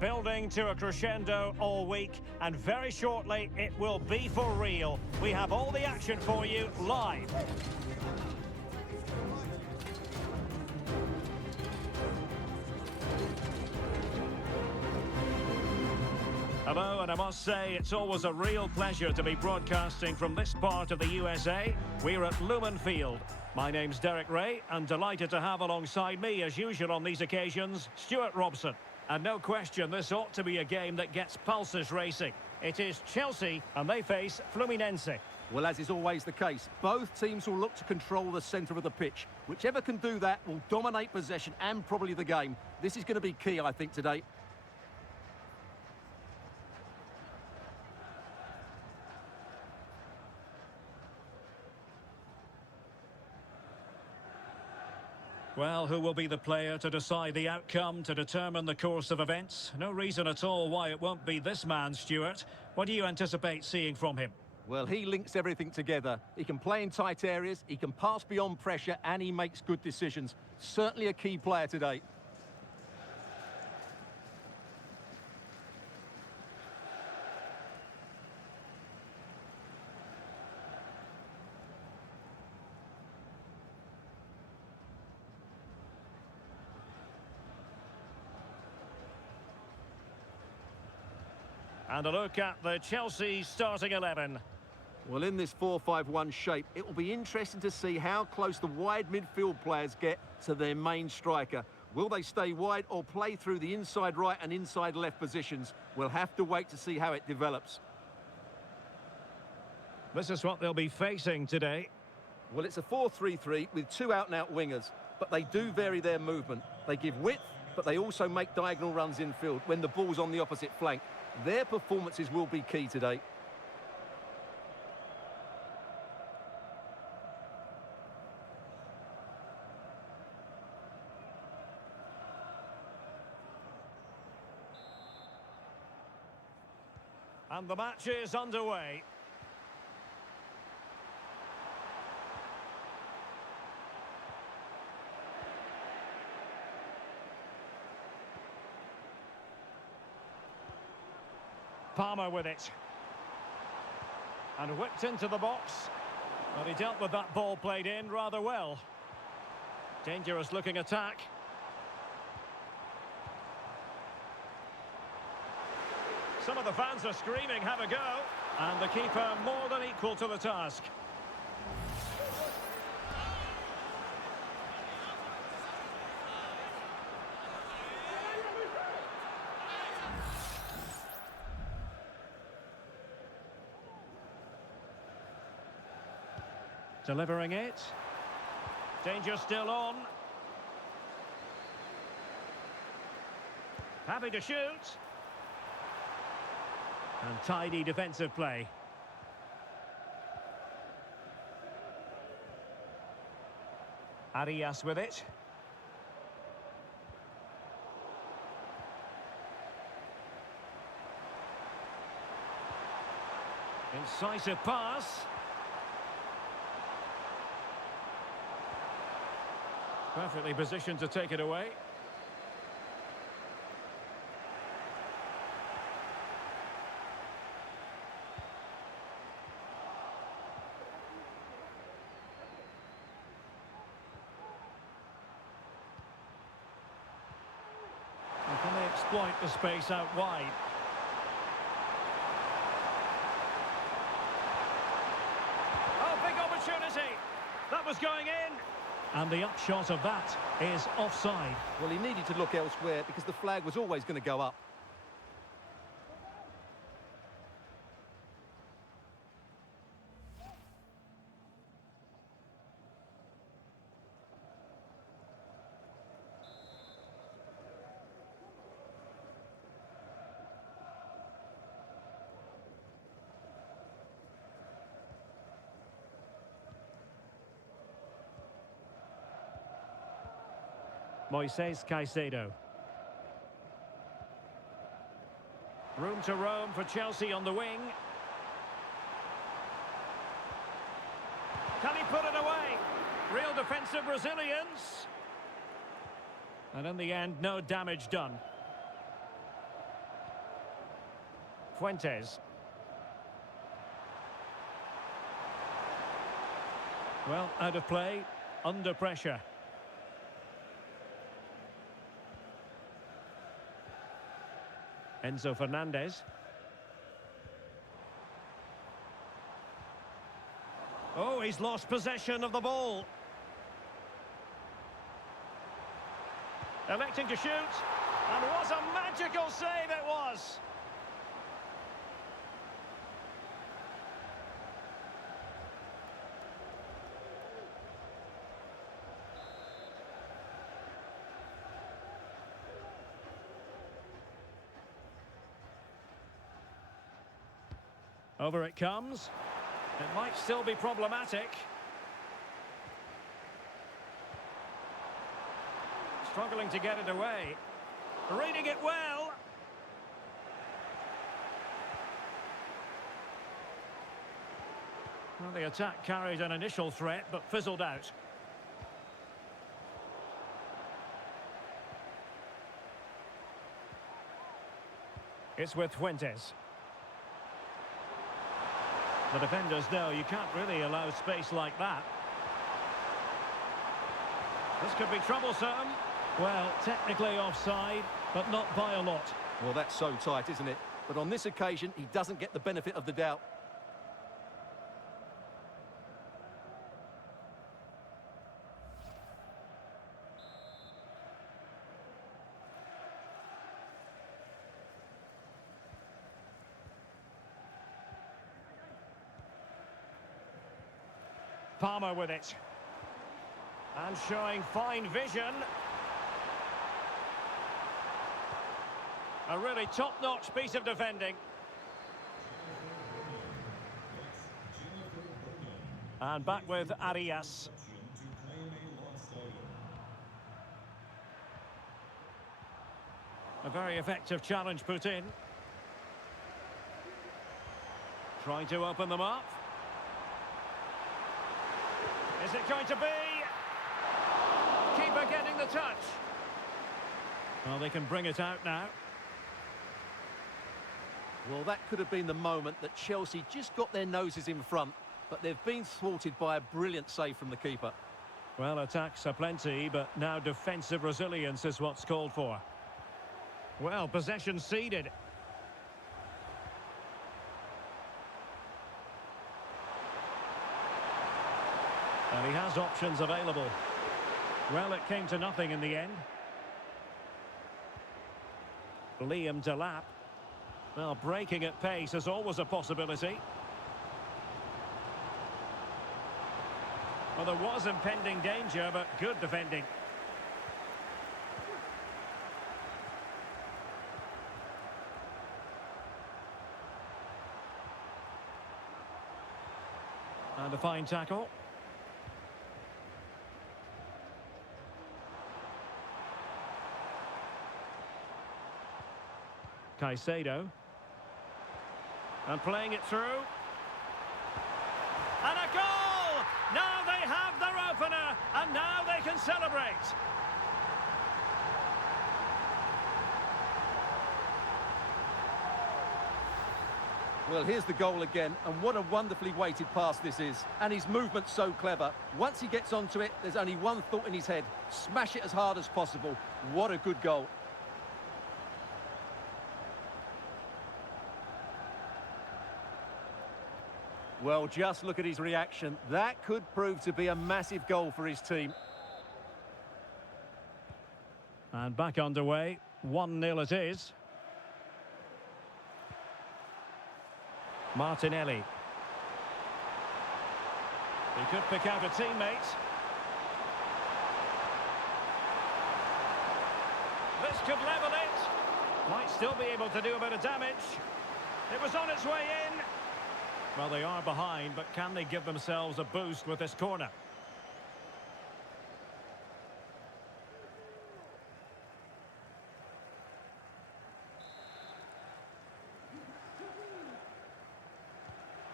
Building to a crescendo all week, and very shortly it will be for real. We have all the action for you live. Hello, and I must say it's always a real pleasure to be broadcasting from this part of the USA. We're at Lumen Field. My name's Derek Ray, and delighted to have alongside me, as usual on these occasions, Stuart Robson. And no question, this ought to be a game that gets pulses racing. It is Chelsea, and they face Fluminense. Well, as is always the case, both teams will look to control the centre of the pitch. Whichever can do that will dominate possession and probably the game. This is going to be key, I think, today. Well, who will be the player to decide the outcome, to determine the course of events? No reason at all why it won't be this man, Stuart. What do you anticipate seeing from him? Well, he links everything together. He can play in tight areas, he can pass beyond pressure, and he makes good decisions. Certainly a key player today. And a look at the Chelsea starting 11. Well, in this 4-5-1 shape, it will be interesting to see how close the wide midfield players get to their main striker. Will they stay wide or play through the inside right and inside left positions? We'll have to wait to see how it develops. This is what they'll be facing today. Well, it's a 4-3-3 with two out-and-out wingers, but they do vary their movement. They give width, but they also make diagonal runs infield when the ball's on the opposite flank. Their performances will be key today. And the match is underway. Palmer with it. And whipped into the box. But he dealt with that ball played in rather well. Dangerous looking attack. Some of the fans are screaming, have a go. And the keeper more than equal to the task. Delivering it. Danger still on. Happy to shoot. And tidy defensive play. Arias with it. Incisive pass. Perfectly positioned to take it away. And can they exploit the space out wide? Oh, big opportunity! That was going in! And the upshot of that is offside. Well, he needed to look elsewhere because the flag was always going to go up. Moises Caicedo. Room to roam for Chelsea on the wing. Can he put it away? Real defensive resilience. And in the end, no damage done. Fuentes. Well, out of play, under pressure. Enzo Fernandez. Oh, he's lost possession of the ball. Electing to shoot. And what a magical save it was! Over it comes. It might still be problematic. Struggling to get it away. Reading it well. Well, the attack carried an initial threat, but fizzled out. It's with Fuentes. The defenders know you can't really allow space like that. This could be troublesome. Well, technically offside, but not by a lot. Well, that's so tight, isn't it? But on this occasion, he doesn't get the benefit of the doubt. Palmer with it. And showing fine vision. A really top-notch piece of defending. And back with Arias. A very effective challenge put in. Trying to open them up. Is it going to be? Keeper getting the touch. Well, they can bring it out now. Well, that could have been the moment that Chelsea just got their noses in front, but they've been thwarted by a brilliant save from the keeper. Well, attacks are plenty, but now defensive resilience is what's called for. Well, possession ceded. And he has options available. Well, it came to nothing in the end. Liam Delap. Well, breaking at pace is always a possibility. Well, there was impending danger, but good defending. And a fine tackle. Caicedo. And playing it through. And a goal! Now they have their opener, and now they can celebrate. Well, here's the goal again, and what a wonderfully weighted pass this is. And his movement's so clever. Once he gets onto it, there's only one thought in his head. Smash it as hard as possible. What a good goal. Well, just look at his reaction. That could prove to be a massive goal for his team. And back underway. 1-0 it is. Martinelli. He could pick out a teammate. This could level it. Might still be able to do a bit of damage. It was on its way in. Well, they are behind, but can they give themselves a boost with this corner?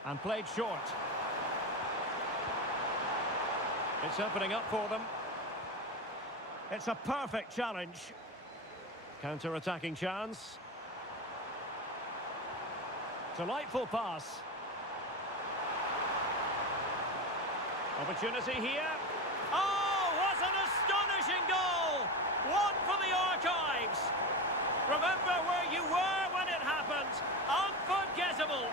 And played short. It's opening up for them. It's a perfect challenge. Counter-attacking chance. Delightful pass. Opportunity here. Oh, what an astonishing goal! One for the archives. Remember where you were when it happened. Unforgettable.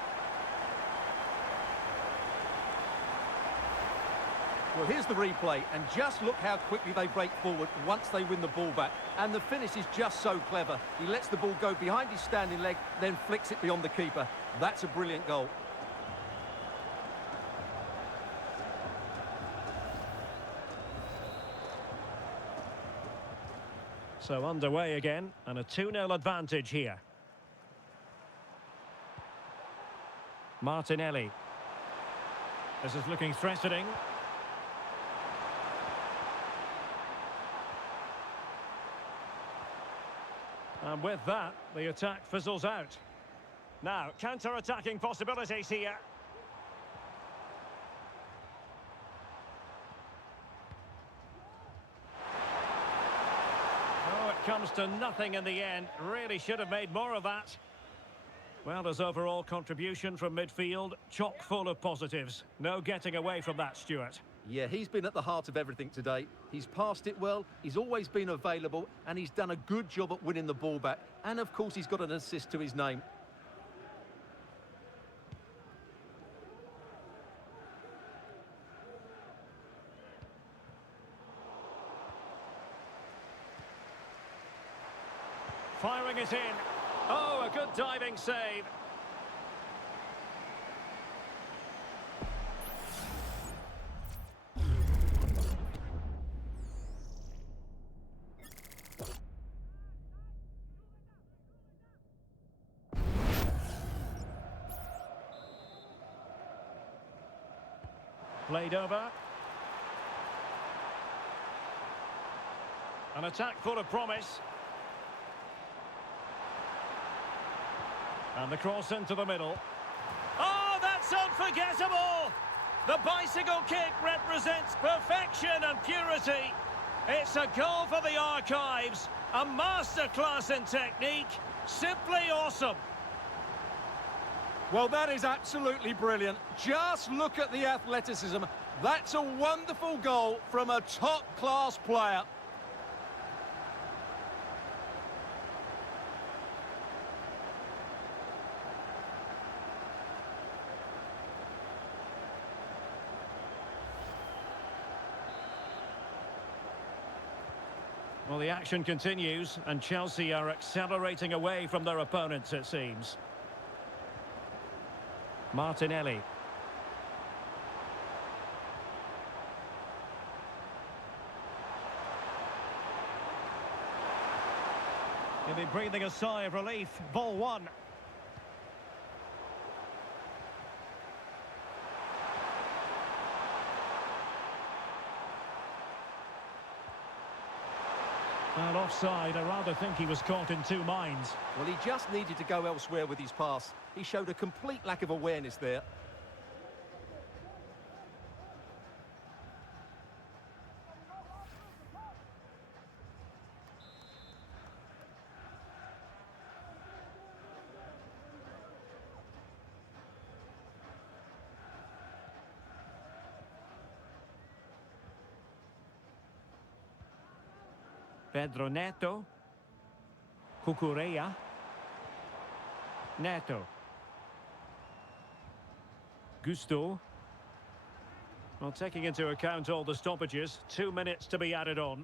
Well, here's the replay, and just look how quickly they break forward once they win the ball back. And the finish is just so clever. He lets the ball go behind his standing leg, then flicks it beyond the keeper. That's a brilliant goal. So underway again, and a 2-0 advantage here. Martinelli. This is looking threatening. And with that, the attack fizzles out. Now, counter-attacking possibilities here. Oh, it comes to nothing in the end. Really should have made more of that. Well, his overall contribution from midfield, chock full of positives. No getting away from that, Stuart. Yeah, he's been at the heart of everything today. He's passed it well, he's always been available, and he's done a good job at winning the ball back. And, of course, he's got an assist to his name. Firing it in. Oh, a good diving save. Played over. An attack full of promise. And the cross into the middle. Oh, that's unforgettable! The bicycle kick represents perfection and purity. It's a goal for the archives. A masterclass in technique. Simply awesome. Well, that is absolutely brilliant. Just look at the athleticism. That's a wonderful goal from a top-class player. Well, the action continues, and Chelsea are accelerating away from their opponents, it seems. Martinelli. He'll be breathing a sigh of relief. Ball one. And offside, I rather think he was caught in two minds. Well, he just needed to go elsewhere with his pass. He showed a complete lack of awareness there. Pedro Neto. Cucurella. Neto. Gusto. Well, taking into account all the stoppages, 2 minutes to be added on.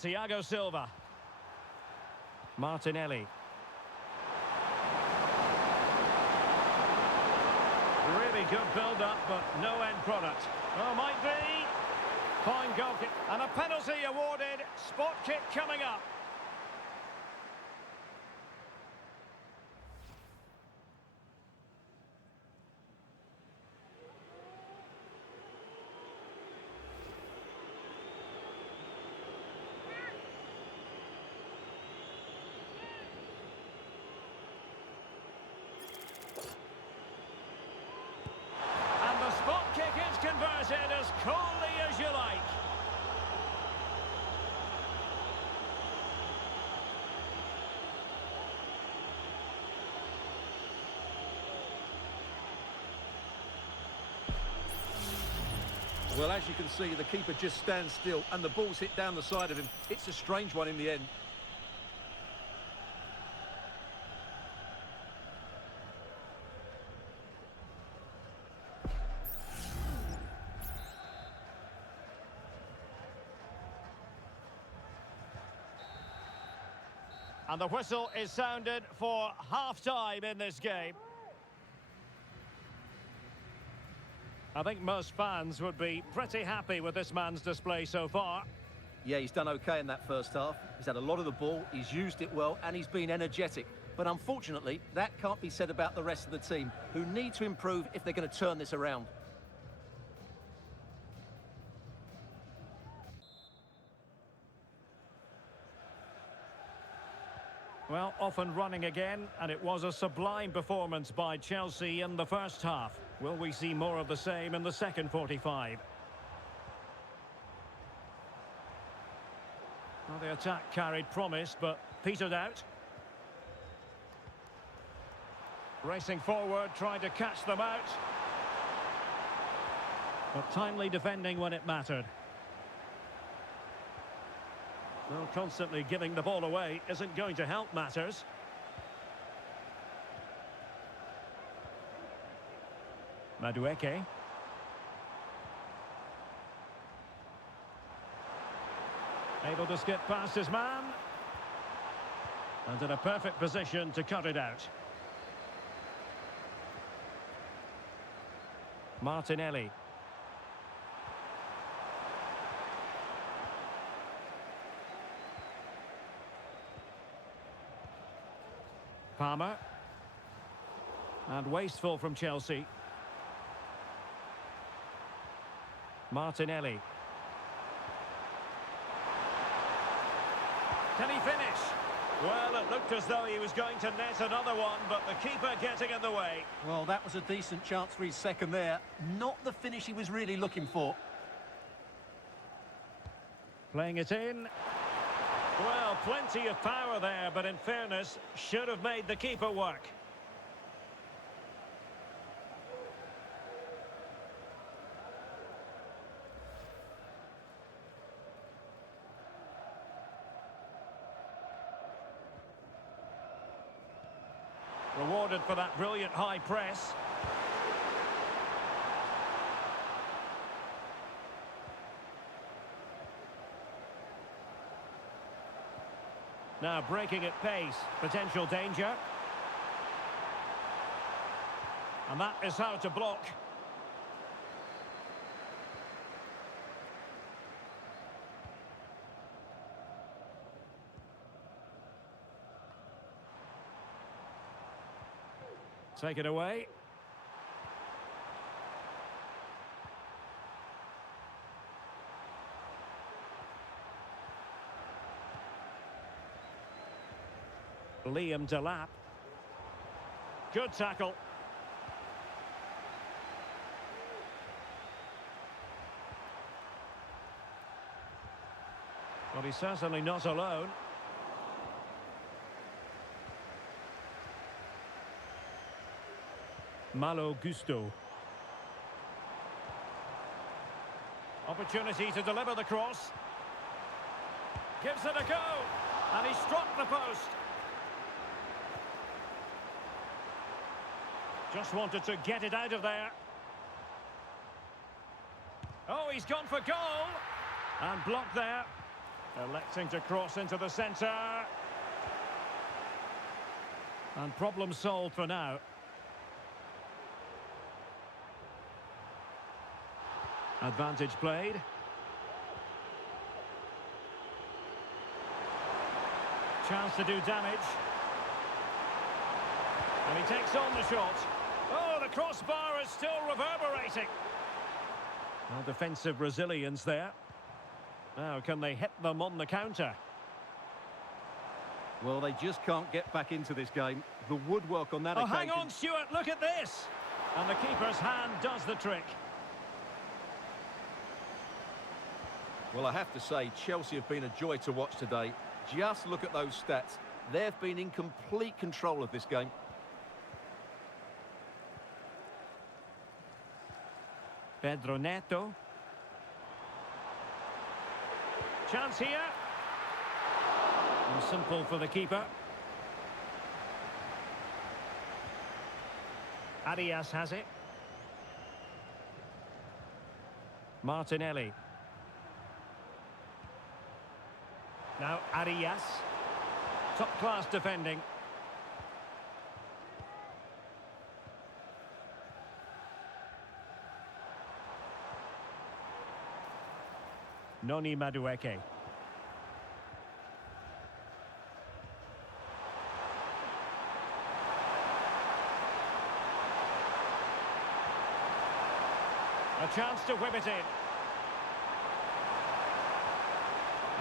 Thiago Silva. Martinelli. Really good build-up, but no end product. Oh, might be. Fine goal kick. And a penalty awarded. Spot kick coming up. Converted as coolly as you like. Well, as you can see, the keeper just stands still and the ball's hit down the side of him. It's a strange one in the end. And the whistle is sounded for half-time in this game. I think most fans would be pretty happy with this man's display so far. Yeah, he's done okay in that first half. He's had a lot of the ball, he's used it well, and he's been energetic. But unfortunately, that can't be said about the rest of the team, who need to improve if they're going to turn this around. Well, off and running again, and it was a sublime performance by Chelsea in the first half. Will we see more of the same in the second 45? Well, the attack carried promise, but petered out. Racing forward, trying to catch them out. But timely defending when it mattered. Well, constantly giving the ball away isn't going to help matters. Madueke. Able to skip past his man. And in a perfect position to cut it out. Martinelli. Palmer. And wasteful from Chelsea. Martinelli. Can he finish? Well, it looked as though he was going to net another one, but the keeper getting in the way. Well, that was a decent chance for his second there. Not the finish he was really looking for. Playing it in. Well, plenty of power there, but in fairness, should have made the keeper work. Rewarded for that brilliant high press. Now breaking at pace, potential danger. And that is how to block. Take it away. Liam Delap. Good tackle. But he's certainly not alone. Malo Gusto. Opportunity to deliver the cross. Gives it a go. And he struck the post. Just wanted to get it out of there. Oh, he's gone for goal. And blocked there. Electing to cross into the centre. And problem solved for now. Advantage played. Chance to do damage. And he takes on the shot. Oh, the crossbar is still reverberating. Well, defensive resilience there. Now, can they hit them on the counter? Well, they just can't get back into this game. The woodwork on that occasion... hang on, Stuart, look at this! And the keeper's hand does the trick. Well, I have to say, Chelsea have been a joy to watch today. Just look at those stats. They've been in complete control of this game. Pedro Neto. Chance here. And simple for the keeper. Arias has it. Martinelli. Now Arias. Top-class defending. Noni Madueke. A chance to whip it in.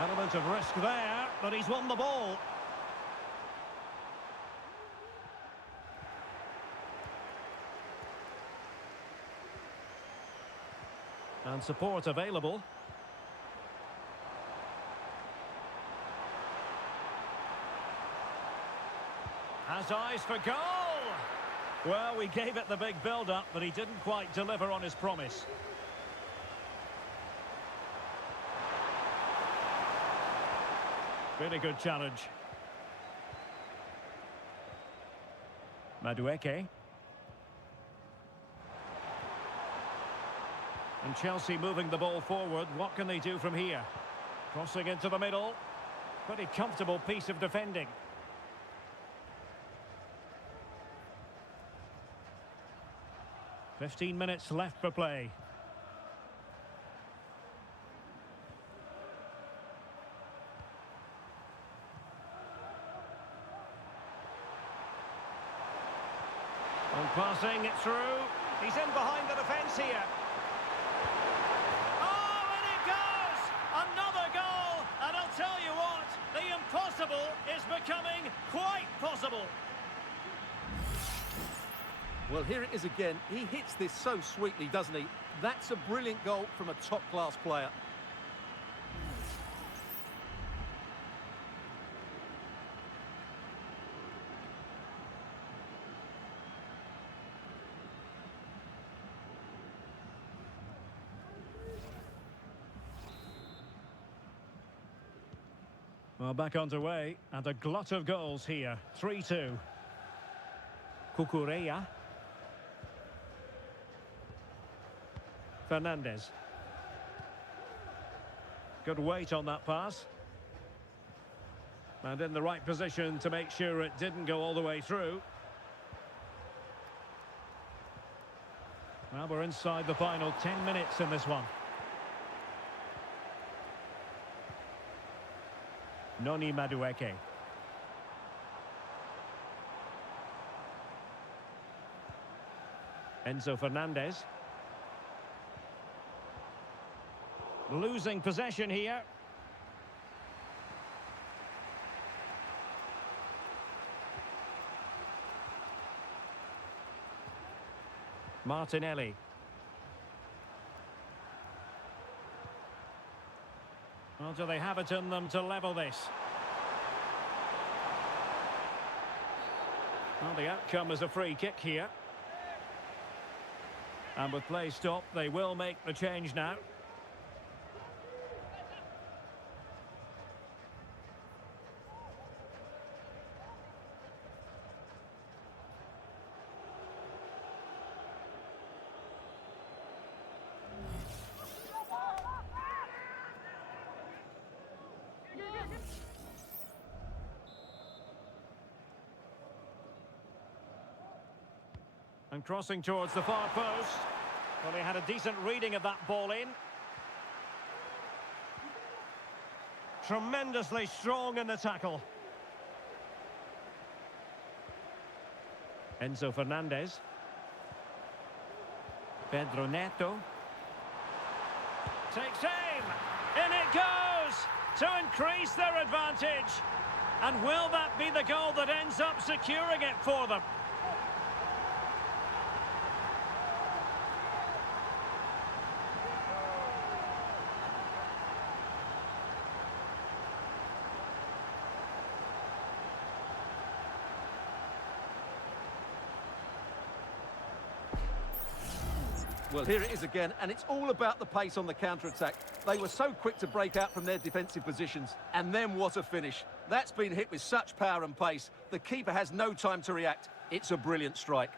Element of risk there, but he's won the ball. And support available. Has eyes for goal! Well, we gave it the big build-up, but he didn't quite deliver on his promise. Really good challenge. Madueke. And Chelsea moving the ball forward. What can they do from here? Crossing into the middle. Pretty comfortable piece of defending. "15 minutes left for play. And passing it through. He's in behind the defence here. Oh, and it goes! Another goal! And I'll tell you what, the impossible is becoming quite possible. Well, here it is again. He hits this so sweetly, doesn't he? That's a brilliant goal from a top-class player. Well, back underway, and a glut of goals here. 3-2. Cucurella. Fernandez. Good weight on that pass. And in the right position to make sure it didn't go all the way through. Well, we're inside the final 10 minutes in this one. Noni Madueke. Enzo Fernandez. Losing possession here. Martinelli. Well, do they have it in them to level this? Well, the outcome is a free kick here. And with play stopped, they will make the change now. And crossing towards the far post. Well, he had a decent reading of that ball in. Tremendously strong in the tackle. Enzo Fernandez. Pedro Neto. Takes aim. In it goes to increase their advantage. And will that be the goal that ends up securing it for them? Well, here it is again, and it's all about the pace on the counter-attack. They were so quick to break out from their defensive positions, and then what a finish. That's been hit with such power and pace. The keeper has no time to react. It's a brilliant strike.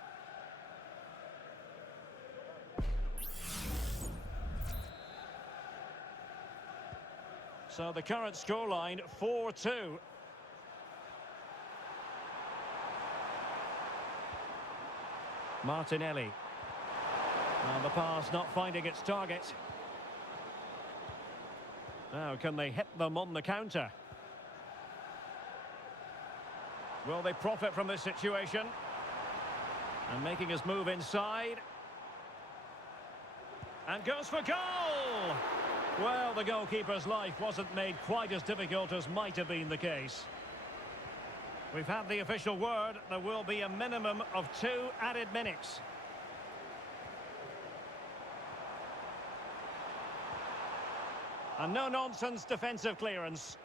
So the current scoreline, 4-2. Martinelli. And the pass not finding its target. Now, can they hit them on the counter? Will they profit from this situation? And making his move inside. And goes for goal! Well, the goalkeeper's life wasn't made quite as difficult as might have been the case. We've had the official word. There will be a minimum of 2 added minutes. And no-nonsense defensive clearance.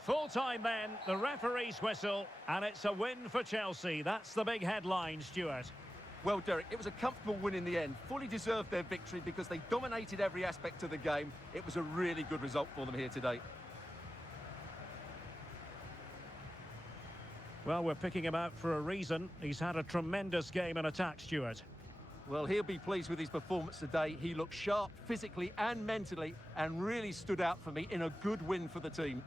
Full-time then, the referee's whistle, and it's a win for Chelsea. That's the big headline, Stuart. Well, Derek, it was a comfortable win in the end. Fully deserved their victory because they dominated every aspect of the game. It was a really good result for them here today. Well, we're picking him out for a reason. He's had a tremendous game in attack, Stuart. Well, he'll be pleased with his performance today. He looked sharp physically and mentally and really stood out for me in a good win for the team.